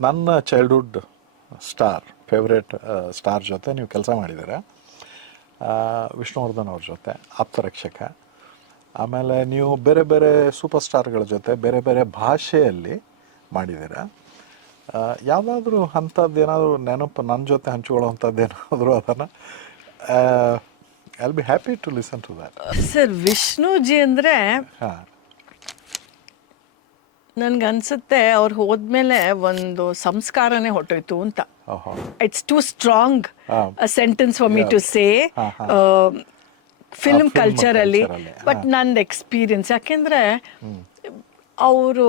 ನನ್ನ childhood favourite star ಜೊತೆ ನೀವು ಕೆಲಸ ಮಾಡಿದ್ದೀರಾ. ವಿಷ್ಣುವರ್ಧನ್ ಅವ್ರ ಜೊತೆ ಆಪ್ತರಕ್ಷಕ. ಆಮೇಲೆ ನೀವು ಬೇರೆ ಬೇರೆ ಸೂಪರ್ ಸ್ಟಾರ್ಗಳ ಜೊತೆ ಬೇರೆ ಬೇರೆ ಭಾಷೆಯಲ್ಲಿ ಮಾಡಿದ್ದೀರಾ. ಯಾವುದಾದ್ರೂ ಅಂಥದ್ದು ಏನಾದರೂ ನೆನಪು ನನ್ನ ಜೊತೆ ಹಂಚಿಕೊಳ್ಳುವಂಥದ್ದು ಏನಾದರೂ ಅದನ್ನು I will be happy to listen to that. Sir, Vishnuji ಅಂದರೆ ಹಾಂ, ನನ್ಗನ್ಸುತ್ತೆ ಅವ್ರು ಹೋದ್ಮೇಲೆ ಒಂದು ಸಂಸ್ಕಾರನೇ ಹೊಟ್ಟೋಯ್ತು ಅಂತ. ಓಹೋ, it's too strong a sentence for me to say film ಕಲ್ಚರಲ್ಲಿ. ಬಟ್ ನಂದು ಎಕ್ಸ್ಪೀರಿಯನ್ಸ್, ಯಾಕೆಂದರೆ ಅವರು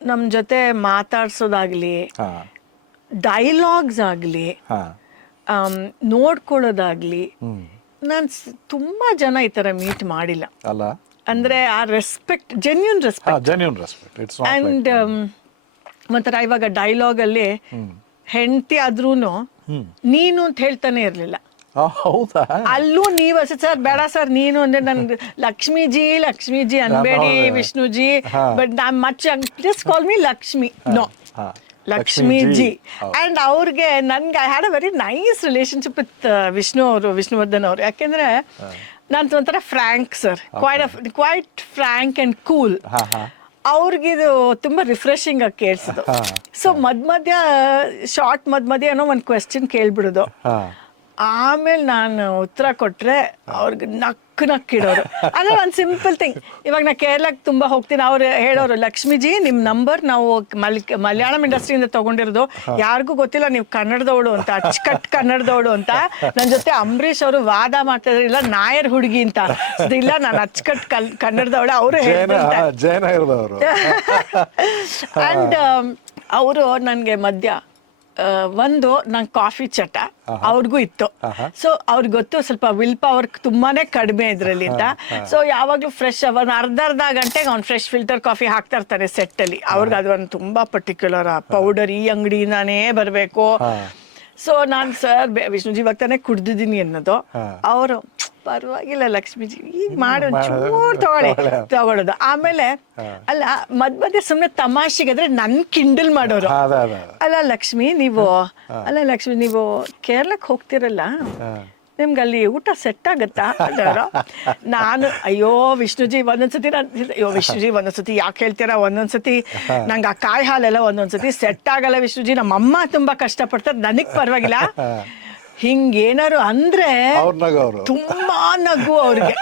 ನಮ್ಮ ಜೊತೆ ಮಾತಾಡ್ಸೋದಾಗಲಿ, ಹಾಂ ಡೈಲಾಗ್ಸ್ ಆಗಲಿ, ಹಾಂ ನೋಡ್ಕೊಳ್ಳೋದಾಗಲಿ, ನಾನು ತುಂಬ ಜನ ಈ ಥರ ಮೀಟ್ ಮಾಡಿಲ್ಲ. ಅಲ್ಲ, ಅಂದರೆ ಆ respect, genuine respect. Genuine respect. It's not and ಒಂಥರ ಇವಾಗ ಡೈಲಾಗಲ್ಲಿ ಹೆಂಡತಿ ಆದ್ರೂ ನೀನು ಅಂತ ಹೇಳ್ತಾನೆ ಇರಲಿಲ್ಲ. ಹೌದಾ? ಅಲ್ಲೂ ನೀವು ಸರ್ ಬೇಡ ಸರ್ ನೀನು ಅಂದ್ರೆ ನನ್ಗೆ ಲಕ್ಷ್ಮೀಜಿ ಅನ್ಬೇಡಿ Vishnuji, but much just call me Lakshmi. No, Lakshmiji. And ಅವ್ರಿಗೆ ನನ್ಗೆ I had a very nice relationship with Vishnuvardhan ಅವರು. ಯಾಕೆಂದ್ರೆ ನಾನು ಒಂಥರ frank sir, quite frank and cool. ಅವ್ರಿಗಿದು ತುಂಬ ರಿಫ್ರೆಶಿಂಗ್ ಆಗಿ ಕೇಳಿಸೋದು. ಸೊ ಮಧ್ಯ ಶಾರ್ಟ್ ಮಧ್ಯ ಏನೋ ಒಂದು ಕ್ವೆಶ್ಚನ್ ಕೇಳ್ಬಿಡೋದು. ಆಮೇಲೆ ನಾನು ಉತ್ತರ ಕೊಟ್ಟರೆ ಅವ್ರಿಗೆ ನಕ್ಕಿಡೋರು. ಅಂದರೆ ಒಂದು ಸಿಂಪಲ್ ಥಿಂಗ್, ಇವಾಗ ನಾ ಕೇರಳಕ್ಕೆ ತುಂಬ ಹೋಗ್ತೀನಿ, ಅವ್ರು ಹೇಳೋರು ಲಕ್ಷ್ಮೀಜಿ ನಿಮ್ಮ ನಂಬರ್ ನಾವು ಮಲಯಾಳಂ ಇಂಡಸ್ಟ್ರಿಯಿಂದ ತೊಗೊಂಡಿರೋದು, ಯಾರಿಗೂ ಗೊತ್ತಿಲ್ಲ ನೀವು ಕನ್ನಡದವಳು ಅಂತ, ಅಚ್ಚುಕಟ್ಟು ಕನ್ನಡದವಳು ಅಂತ. ನನ್ನ ಜೊತೆ ಅಂಬರೀಷ್ ಅವರು ವಾದ ಮಾಡ್ತಾ ಇಲ್ಲ ನಾಯರ್ ಹುಡುಗಿ ಅಂತ. ಇಲ್ಲ, ನಾನು ಅಚ್ಚುಕಟ್ಟು ಕನ್ನಡದವಳು, ಅವರು ಹೇಳ್ತಾರೆ. ಆ್ಯಂಡ್ ಅವರು ನನಗೆ ಒಂದು ನಂಗೆ ಕಾಫಿ ಚಟ ಅವ್ರಿಗೂ ಇತ್ತು. ಸೊ ಅವ್ರಿಗೆ ಗೊತ್ತು ಸ್ವಲ್ಪ ವಿಲ್ ಪವರ್ ತುಂಬಾನೇ ಕಡಿಮೆ ಇದ್ರಲ್ಲಿ ಅಂತ. ಸೊ ಯಾವಾಗಲೂ ಫ್ರೆಶ್ ಒಂದು ಅರ್ಧ ಗಂಟೆಗೆ ಅವ್ನು ಫ್ರೆಶ್ ಫಿಲ್ಟರ್ ಕಾಫಿ ಹಾಕ್ತಾ ಇರ್ತಾರೆ ಸೆಟ್ಟಲ್ಲಿ. ಅವ್ರಿಗೆ ಅದು ಒಂದು ತುಂಬ ಪರ್ಟಿಕ್ಯುಲರ್ ಪೌಡರ್ ಈ ಅಂಗಡಿಯಿಂದಾನೇ ಬರಬೇಕು. ಸೊ ನಾನು ಸರ್ ವಿಷ್ಣುಜಿ ಇವಾಗ ತಾನೇ ಕುಡ್ದಿದ್ದೀನಿ ಅನ್ನೋದು. ಅವರು ಪರವಾಗಿಲ್ಲ ಲಕ್ಷ್ಮೀಜಿ ಈಗ ಮಾಡಿ ಒಂಚೂರು ತಗೊಳ್ಳೋದು. ಆಮೇಲೆ ಅಲ್ಲ ಮಧ್ಯ ಸುಮ್ಮನೆ ತಮಾಷೆಗಾದ್ರೆ ನನ್ ಕಿಂಡಲ್ ಮಾಡೋರು. ಅಲ್ಲ ಲಕ್ಷ್ಮಿ ನೀವು ಕೇರಳಕ್ಕೆ ಹೋಗ್ತಿರಲ್ಲ, ನಿಮ್ಗೆ ಅಲ್ಲಿ ಊಟ ಸೆಟ್ ಆಗತ್ತಾ ಅಂದರು. ನಾನು ಅಯ್ಯೋ ವಿಷ್ಣುಜಿ ಒಂದೊಂದ್ಸತಿ ಯಾಕೆ ಹೇಳ್ತೀರಾ, ಒಂದೊಂದ್ಸತಿ ನಂಗೆ ಆ ಕಾಯಿ ಹಾಲೆಲ್ಲ ಒಂದೊಂದ್ಸತಿ ಸೆಟ್ ಆಗಲ್ಲ ವಿಷ್ಣುಜಿ, ನಮ್ಮಮ್ಮ ತುಂಬಾ ಕಷ್ಟಪಡ್ತಾರೆ, ನನಗ್ ಪರವಾಗಿಲ್ಲ. ಹಿಂಗೇನಾರು ಅಂದ್ರೆ ತುಂಬಾ ನಗು ಅವ್ರಿಗೆ.